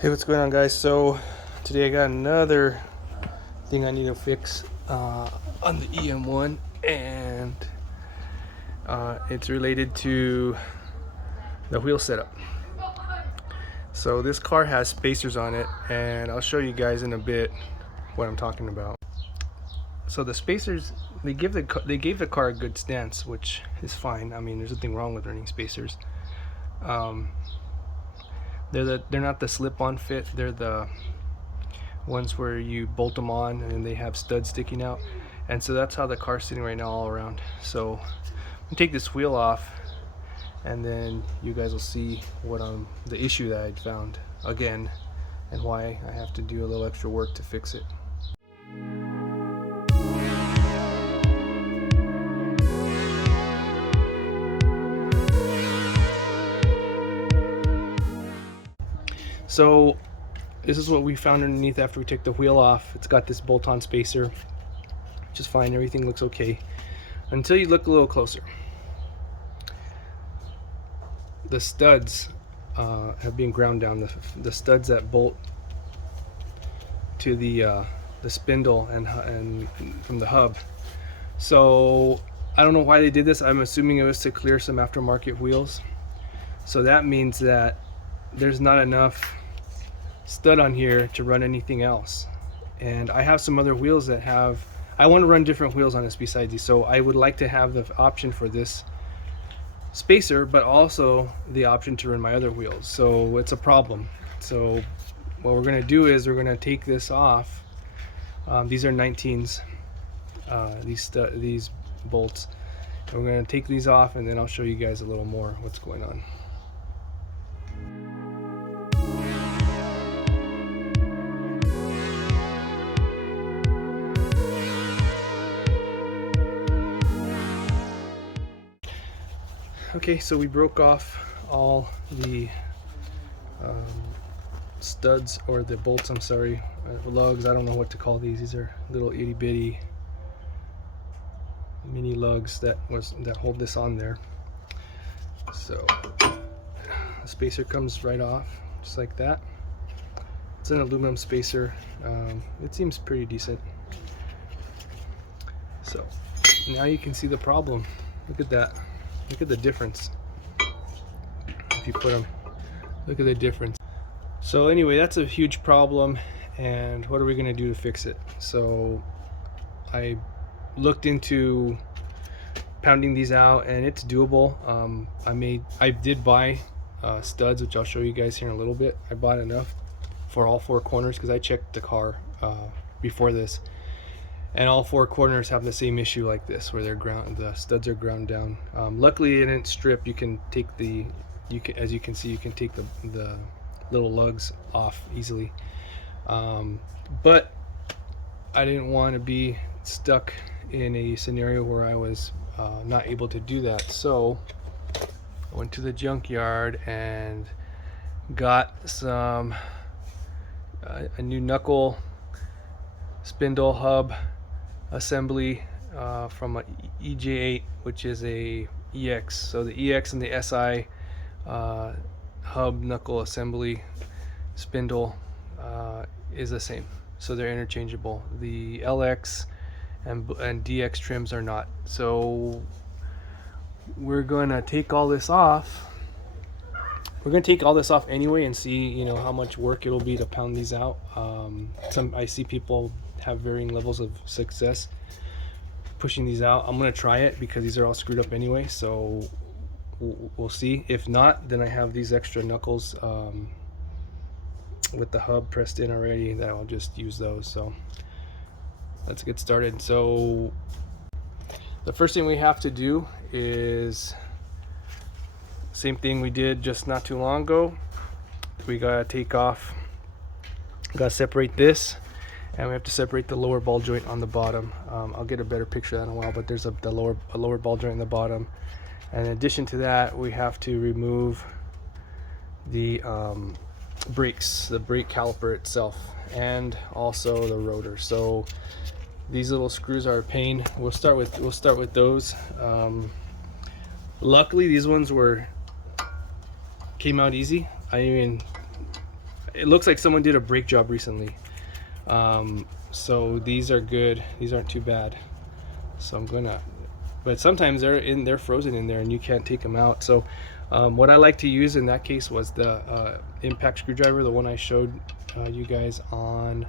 Hey, what's going on, guys? So today I got another thing I need to fix on the EM1, and it's related to the wheel setup. So this car has spacers on it, and I'll show you guys in a bit what I'm talking about. So the spacers, they gave the car a good stance, which is fine. I mean, there's nothing wrong with running spacers. They're not the slip-on fit. They're the ones where you bolt them on and they have studs sticking out, and so that's how the car's sitting right now all around. So I'm gonna take this wheel off, and then you guys will see what the issue that I'd found again and why I have to do a little extra work to fix it. So this is what we found underneath after we took the wheel off. It's got this bolt-on spacer, which is fine. Everything looks okay until you look a little closer. The studs have been ground down. The studs that bolt to the spindle and from the hub. So I don't know why they did this. I'm assuming it was to clear some aftermarket wheels. So that means that there's not enough stud on here to run anything else. And I have some other wheels that have, I want to run different wheels on this besides these. So I would like to have the option for this spacer, but also the option to run my other wheels. So it's a problem. So what we're going to do is we're going to take this off. These are 19s, these bolts. And we're going to take these off, and then I'll show you guys a little more what's going on. Okay, so we broke off all the studs, or the bolts, I'm sorry, lugs. I don't know what to call these. These are little itty bitty mini lugs that hold this on there. So the spacer comes right off just like that. It's an aluminum spacer. It seems pretty decent. So now you can see the problem. Look at that. Look at the difference. If you put them, look at the difference. So anyway, that's a huge problem, and what are we going to do to fix it? So I looked into pounding these out, and it's doable. I did buy studs, which I'll show you guys here in a little bit. I bought enough for all four corners because I checked the car before this, and all four corners have the same issue like this, where the studs are ground down. Luckily it didn't strip. You can take as you can see, you can take the little lugs off easily. But I didn't want to be stuck in a scenario where I was not able to do that. So I went to the junkyard and got some a new knuckle spindle hub assembly from a EJ8, which is a EX. So the EX and the SI hub knuckle assembly spindle is the same, so they're interchangeable. The LX and DX trims are not. So we're gonna take all this off. We're gonna take all this off anyway and see, you know, how much work it'll be to pound these out. I see people have varying levels of success pushing these out. I'm gonna try it because these are all screwed up anyway, so we'll see. If not, then I have these extra knuckles with the hub pressed in already that I'll just use those. So let's get started. So the first thing we have to do is same thing we did just not too long ago. We gotta separate this, and we have to separate the lower ball joint on the bottom. I'll get a better picture of that in a while, but there's a lower ball joint in the bottom. And in addition to that, we have to remove the brakes, the brake caliper itself, and also the rotor. So these little screws are a pain. We'll start with those. Luckily, these ones came out easy. it looks like someone did a brake job recently. So these are good. These aren't too bad. So I'm gonna, but sometimes they're frozen in there and you can't take them out. So what I like to use in that case was the impact screwdriver, the one I showed you guys on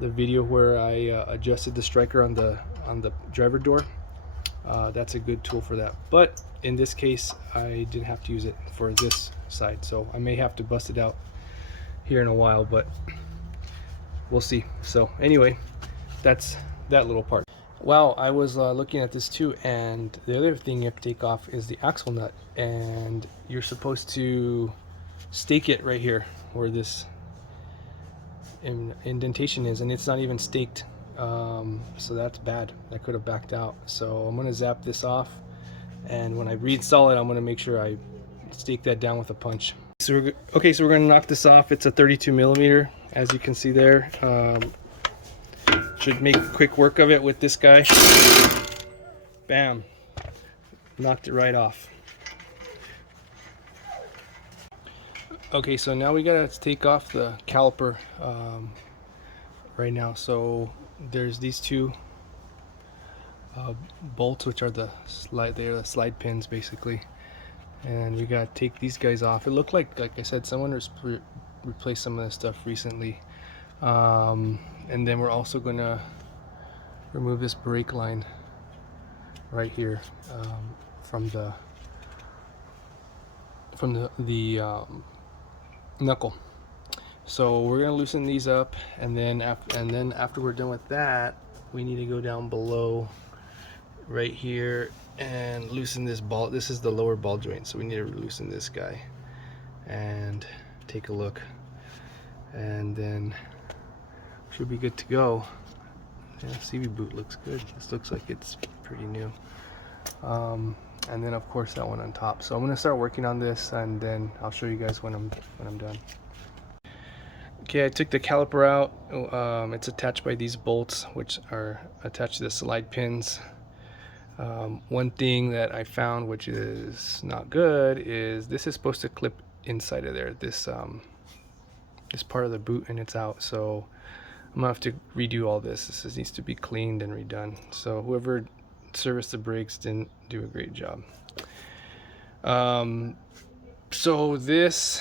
the video where I adjusted the striker on the driver door. That's a good tool for that. But in this case, I didn't have to use it for this side, so I may have to bust it out here in a while, but we'll see. So anyway, that's that little part. Wow, I was looking at this too, and the other thing you have to take off is the axle nut, and you're supposed to stake it right here where this indentation is, and it's not even staked. So that's bad. That could have backed out. So I'm gonna zap this off, and when I reinstall it, I'm gonna make sure I stake that down with a punch. So we're gonna knock this off. It's a 32 millimeter, as you can see there. Should make quick work of it with this guy. Bam, knocked it right off. Okay, so now we gotta take off the caliper right now. So there's these two bolts, which are the slide pins basically, and we gotta take these guys off. It looked like I said, someone replaced some of this stuff recently. And then we're also gonna remove this brake line right here from the knuckle. So we're gonna loosen these up, and then after we're done with that, we need to go down below right here and loosen this ball. This is the lower ball joint, so we need to loosen this guy and take a look, and then should be good to go. Yeah, CV boot looks good. This looks like it's pretty new. And then of course that one on top. So I'm gonna start working on this, and then I'll show you guys when I'm done. Okay, I took the caliper out. It's attached by these bolts, which are attached to the slide pins. One thing that I found, which is not good, is this is supposed to clip inside of there. This part of the boot, and it's out. So I'm gonna have to redo all this. This needs to be cleaned and redone. So whoever serviced the brakes didn't do a great job. So this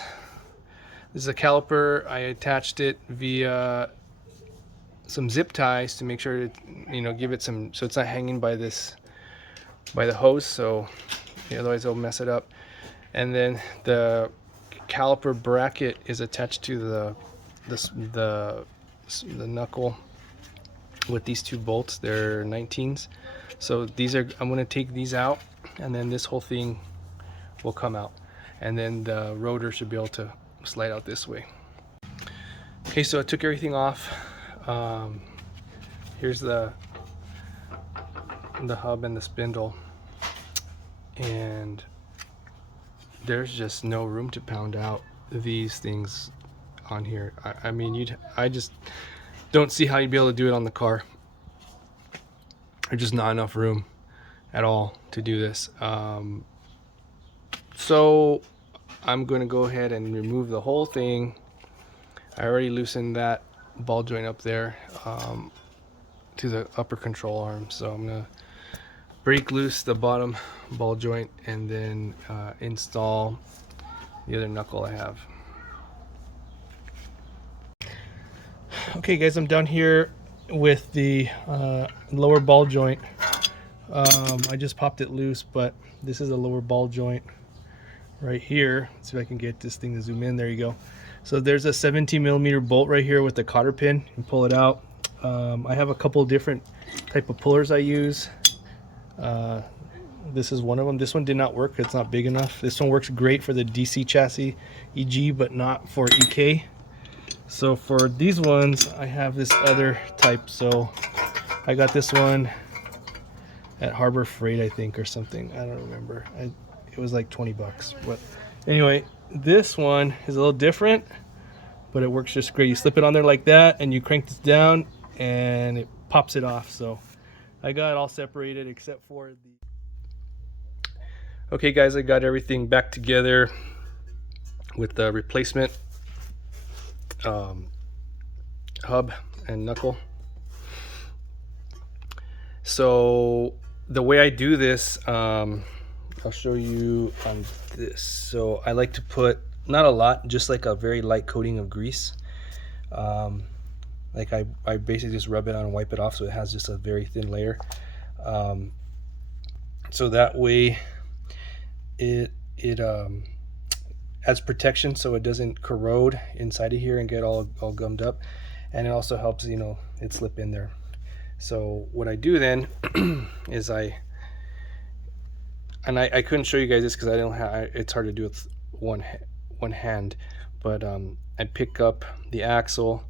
is a caliper. I attached it via some zip ties to make sure to, give it some, so it's not hanging by the hose. So otherwise it'll mess it up. And then the caliper bracket is attached to the knuckle with these two bolts. They're 19s. So I'm going to take these out, and then this whole thing will come out, and then the rotor should be able to slide out this way. Okay, so I took everything off. Here's the hub and the spindle, and there's just no room to pound out these things on here. I mean, I just don't see how you'd be able to do it on the car. There's just not enough room at all to do this. So I'm going to go ahead and remove the whole thing. I already loosened that ball joint up there to the upper control arm. So I'm going to break loose the bottom ball joint, and then install the other knuckle I have. Okay guys, I'm down here with the lower ball joint. I just popped it loose, but this is the lower ball joint right here. Let's see if I can get this thing to zoom in. There you go. So there's a 17 millimeter bolt right here with the cotter pin. You can pull it out. I have a couple different type of pullers I use. This is one of them. This one did not work. It's not big enough. This one works great for the DC chassis EG, but not for EK. So for these ones, I have this other type. So I got this one at Harbor Freight, I think, or something. I don't remember. It was like 20 bucks. But anyway, this one is a little different, but it works just great. You slip it on there like that, and you crank this down, and it pops it off. So I got it all separated except for the... Okay guys, I got everything back together with the replacement hub and knuckle. So the way I do this, I'll show you on this. So I like to put, not a lot, just like a very light coating of grease. Like I basically just rub it on and wipe it off, so it has just a very thin layer. So that way it adds protection, so it doesn't corrode inside of here and get all gummed up, and it also helps, you know, it slip in there. So what I do then is I couldn't show you guys this because I don't have, it's hard to do with one hand, but I pick up the axle,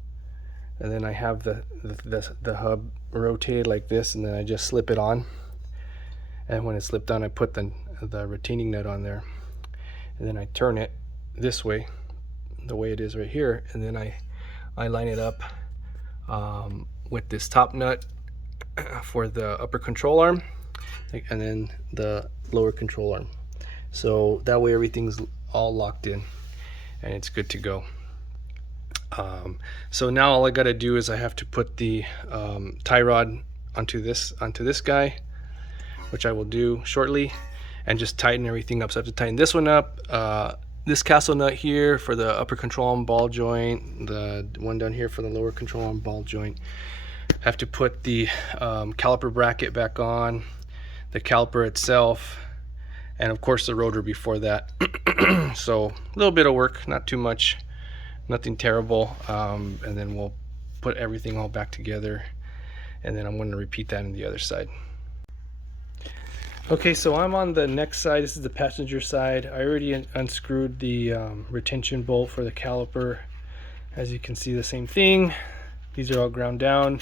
and then I have the hub rotated like this, and then I just slip it on, and when it's slipped on, I put the retaining nut on there, and then I turn it this way, the way it is right here, and then I line it up with this top nut for the upper control arm, and then the lower control arm, so that way everything's all locked in and it's good to go. So now all I got to do is I have to put the tie rod onto this guy, which I will do shortly, and just tighten everything up. So I have to tighten this one up, this castle nut here for the upper control arm ball joint, the one down here for the lower control arm ball joint. I have to put the caliper bracket back on, the caliper itself, and of course the rotor before that. So a little bit of work, not too much, nothing terrible, and then we'll put everything all back together, and then I'm going to repeat that on the other side. Okay, so I'm on the next side. This is the passenger side. I already unscrewed the retention bolt for the caliper. As you can see, the same thing. These are all ground down.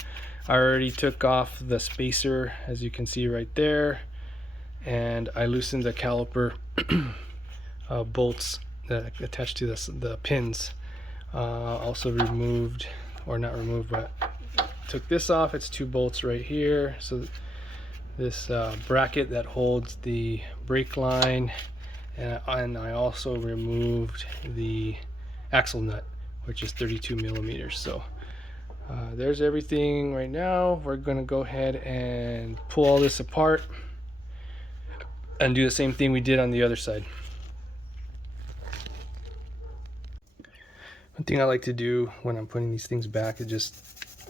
I already took off the spacer, as you can see right there, and I loosened the caliper bolts that attach to the pins. Also removed, or not removed, but took this off. It's 2 bolts right here. So this bracket that holds the brake line, and I also removed the axle nut, which is 32 millimeters. So there's everything right now. We're gonna go ahead and pull all this apart and do the same thing we did on the other side. One thing I like to do when I'm putting these things back is just,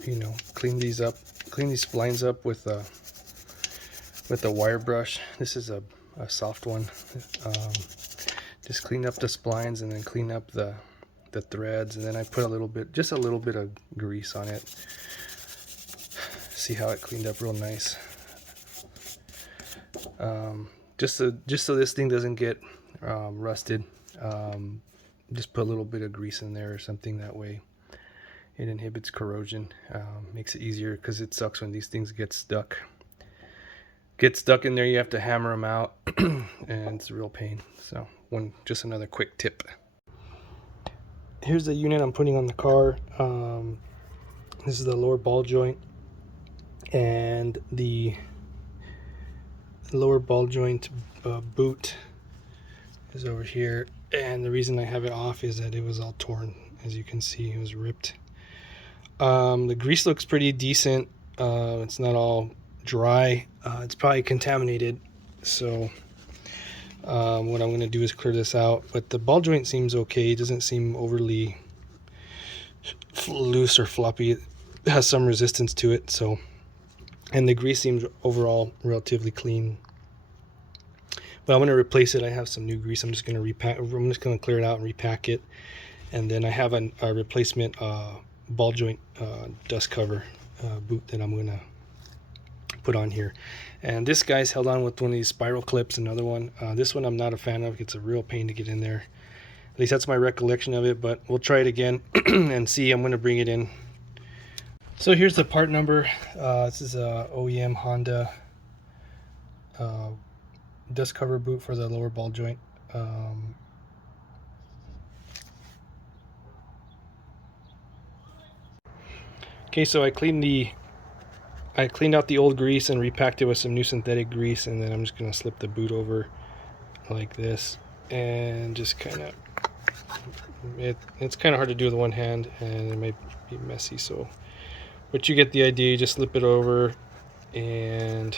you know, clean these splines up with a wire brush. This is a soft one. Just clean up the splines and then clean up the threads, and then I put just a little bit of grease on it. See how it cleaned up real nice. Just so this thing doesn't get rusted. Just put a little bit of grease in there or something, that way it inhibits corrosion. Makes it easier, because it sucks when these things get stuck in there. You have to hammer them out and it's a real pain. So just another quick tip. Here's the unit I'm putting on the car. This is the lower ball joint, and the lower ball joint boot is over here, and the reason I have it off is that it was all torn. As you can see, it was ripped. The grease looks pretty decent. It's not all dry. It's probably contaminated, so what I'm going to do is clear this out. But the ball joint seems okay. It doesn't seem overly loose or floppy. It has some resistance to it. So, and the grease seems overall relatively clean. But I'm going to replace it. I have some new grease. I'm just going to repack. I'm just going to clear it out and repack it. And then I have a replacement ball joint dust cover boot that I'm going to put on here. And this guy's held on with one of these spiral clips, another one. This one I'm not a fan of. It's a real pain to get in there. At least that's my recollection of it, but we'll try it again and see. I'm going to bring it in. So here's the part number. This is a OEM Honda dust cover boot for the lower ball joint. Okay, so I cleaned out the old grease and repacked it with some new synthetic grease, and then I'm just going to slip the boot over like this and just kind of It's kind of hard to do with one hand, and it might be messy. So, but you get the idea. You just slip it over, and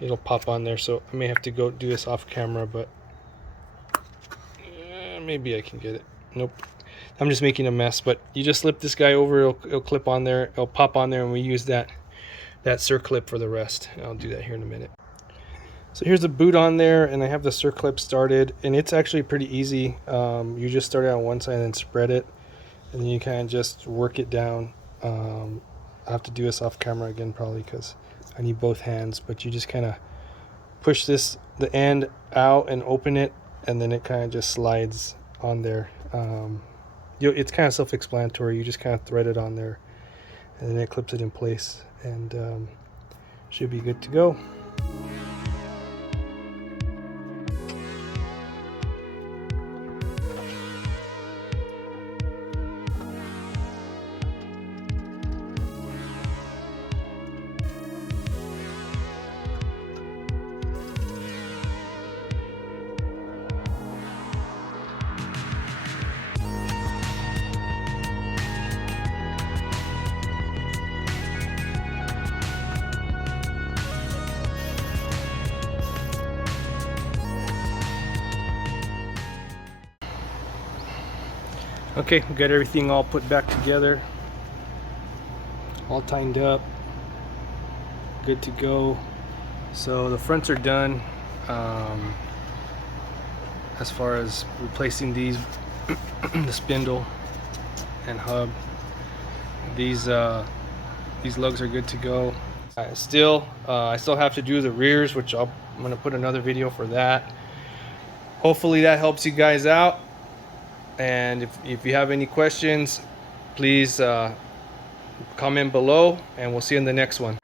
it'll pop on there. So I may have to go do this off camera, but maybe I can get it. Nope. I'm just making a mess. But you just slip this guy over. It'll clip on there. It'll pop on there, and we use that circlip for the rest. I'll do that here in a minute. So here's the boot on there, and I have the circlip started, and it's actually pretty easy. You just start it on one side and then spread it, and then you kind of just work it down. I have to do this off camera again probably because I need both hands, but you just kind of push the end out and open it, and then it kind of just slides on there. It's kind of self-explanatory. You just kind of thread it on there, and then it clips it in place, and should be good to go. Okay, we got everything all put back together, all tightened up, good to go. So the fronts are done. As far as replacing these, the spindle and hub, these lugs are good to go. I still have to do the rears, which I'm gonna put another video for that. Hopefully that helps you guys out. And if you have any questions, please comment below, and we'll see you in the next one.